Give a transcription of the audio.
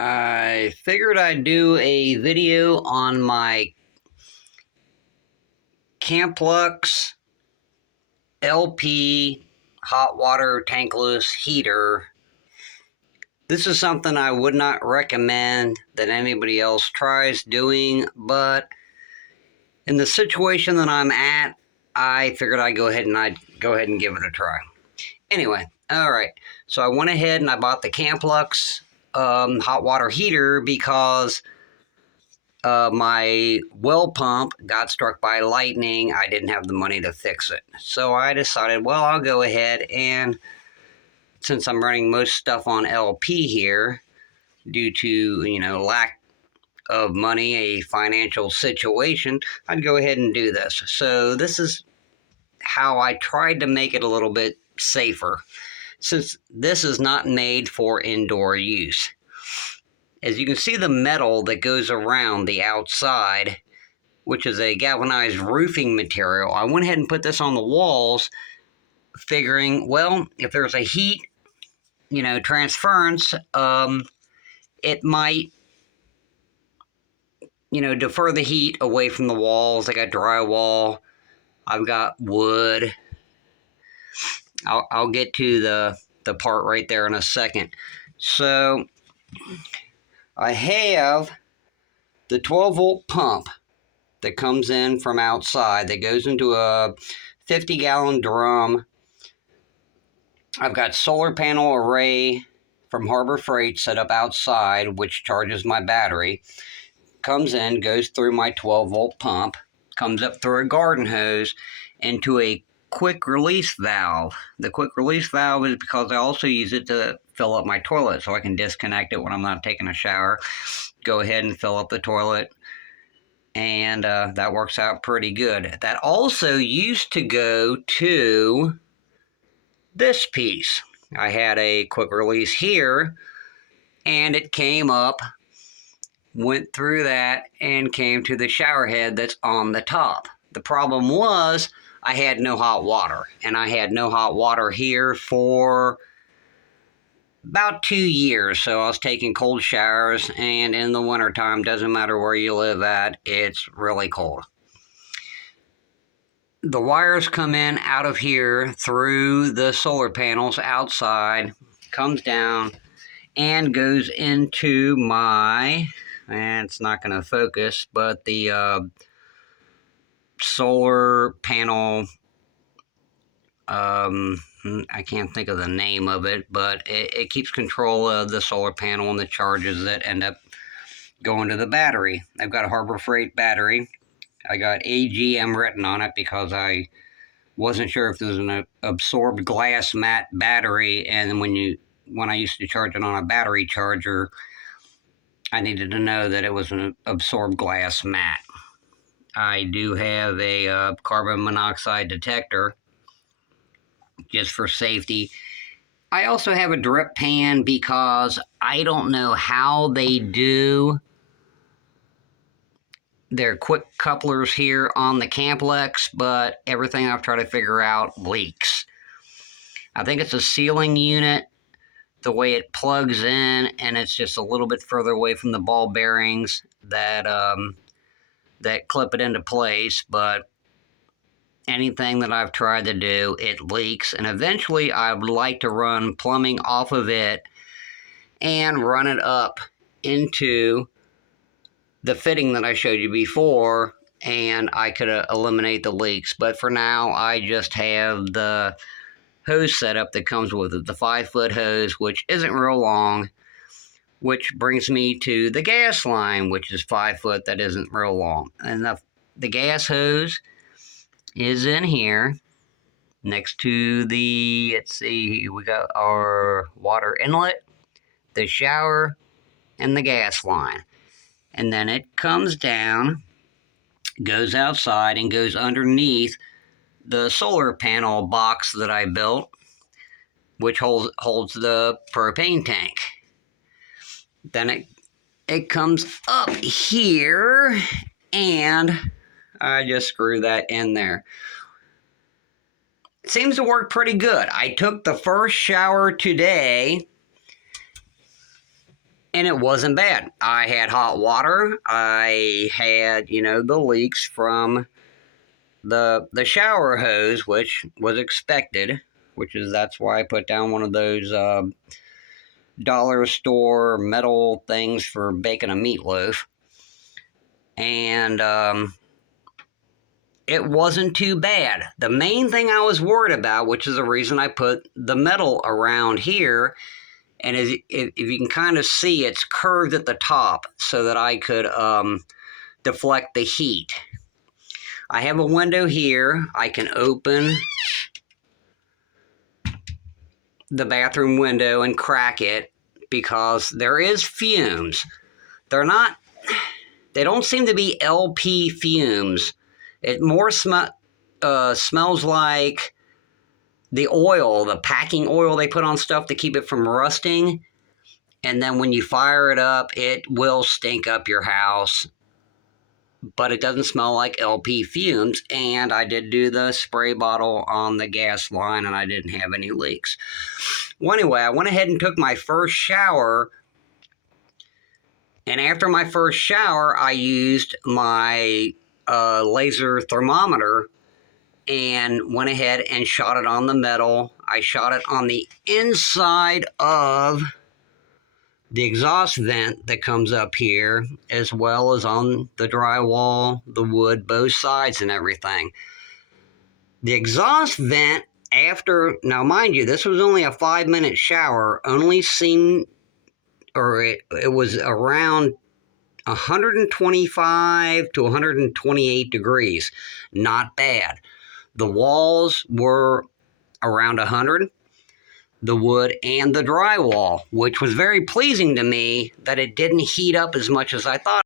I figured I'd do a video on my Camplux LP hot water tankless heater. This is something I would not recommend that anybody else tries doing, but in the situation that I'm at, I figured I'd go ahead and give it a try. Anyway, all right. So I went ahead and I bought the Camplux hot water heater because my well pump got struck by lightning. I didn't have the money to fix it. So I decided, well, I'll go ahead and, since I'm running most stuff on LP here, due to, lack of money, a financial situation, I'd go ahead and do this. So this is how I tried to make it a little bit safer, since this is not made for indoor use. As you can see, the metal that goes around the outside, which is a galvanized roofing material, I went ahead and put this on the walls, figuring, well, if there's a heat, transference, it might, defer the heat away from the walls. I got drywall. I've got wood. I'll get to the part right there in a second. So I have the 12-volt pump that comes in from outside that goes into a 50-gallon drum. I've got solar panel array from Harbor Freight set up outside, which charges my battery. Comes in, goes through my 12-volt pump, comes up through a garden hose into a quick release valve. The quick release valve is because I also use it to fill up my toilet, so I can disconnect it when I'm not taking a shower, go ahead and fill up the toilet, and that works out pretty good. That also used to go to this piece. I had a quick release here, and it came up, went through that, and came to the shower head that's on the top. The problem was I had no hot water, and I had no hot water here for about 2 years. So I was taking cold showers, and in the wintertime, doesn't matter where you live at, it's really cold. The wires come in out of here through the solar panels outside, comes down, and goes into my, and it's not going to focus, but the solar panel, I can't think of the name of it, but it keeps control of the solar panel and the charges that end up going to the battery. I've got a Harbor Freight battery. I got AGM written on it because I wasn't sure if there was an absorbed glass mat battery, and when I used to charge it on a battery charger, I needed to know that it was an absorbed glass mat. I do have a carbon monoxide detector, just for safety. I also have a drip pan because I don't know how they do their quick couplers here on the Camplux, but everything I've tried to figure out leaks. I think it's a sealing unit, the way it plugs in, and it's just a little bit further away from the ball bearings that clip it into place, but anything that I've tried to do, it leaks, and eventually I would like to run plumbing off of it and run it up into the fitting that I showed you before, and I could eliminate the leaks. But for now, I just have the hose setup that comes with it, the 5-foot hose, which isn't real long, which brings me to the gas line, which is 5 foot, that isn't real long. And the gas hose is in here next to the, let's see, we got our water inlet, the shower, and the gas line. And then it comes down, goes outside, and goes underneath the solar panel box that I built, which holds the propane tank. Then it comes up here, and I just screw that in there. It seems to work pretty good. I took the first shower today, and it wasn't bad. I had hot water. I had, the leaks from the shower hose, which was expected, that's why I put down one of those dollar store metal things for baking a meatloaf. And it wasn't too bad. The main thing I was worried about, which is the reason I put the metal around here, and if you can kind of see, it's curved at the top so that I could deflect the heat. I have a window here. I can open the bathroom window and crack it because there is fumes. They don't seem to be LP fumes. It more smells like the oil, the packing oil they put on stuff to keep it from rusting. And then when you fire it up, it will stink up your house. But it doesn't smell like LP fumes. And I did do the spray bottle on the gas line, and I didn't have any leaks. Well, anyway, I went ahead and took my first shower. And after my first shower, I used my laser thermometer and went ahead and shot it on the metal. I shot it on the inside of the exhaust vent that comes up here, as well as on the drywall, the wood, both sides and everything. The exhaust vent, now mind you, this was only a 5-minute shower, only seemed, or it was around 125 to 128 degrees. Not bad. The walls were around 100, the wood and the drywall, which was very pleasing to me that it didn't heat up as much as I thought.